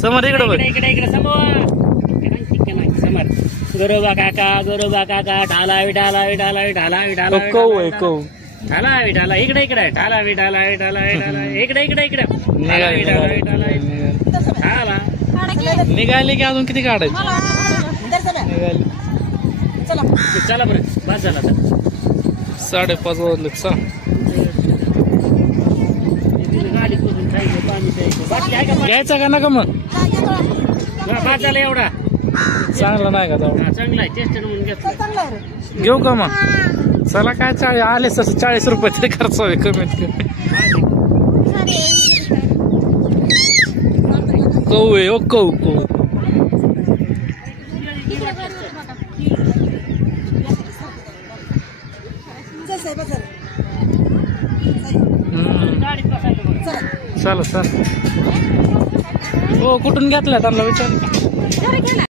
समोर इकडे बघ, इकडे समोर गरोबा काका ढाला विढाला विढाला विढाला विढाला कौ आहे कौ ढाला विढाला इकडे ढाला विढाला विढाला विढाला इकडे ढाला निघाली की अजून किती काढायची? निघाली. चला बरं बस झाला 5:30 वाजले. चल घ्यायचा का नका मग? बाद झाला एवढा चांगला नाही का जाऊ? चांगला आहे टेस्ट म्हणून घेतला. घेऊ का मग? चला काय आले तसं 40 रुपये तरी खर्च होईल कमीत कमी. कौ आहे ओ कौ. चला. हो कुठून घेतलाय त्यांना विचार.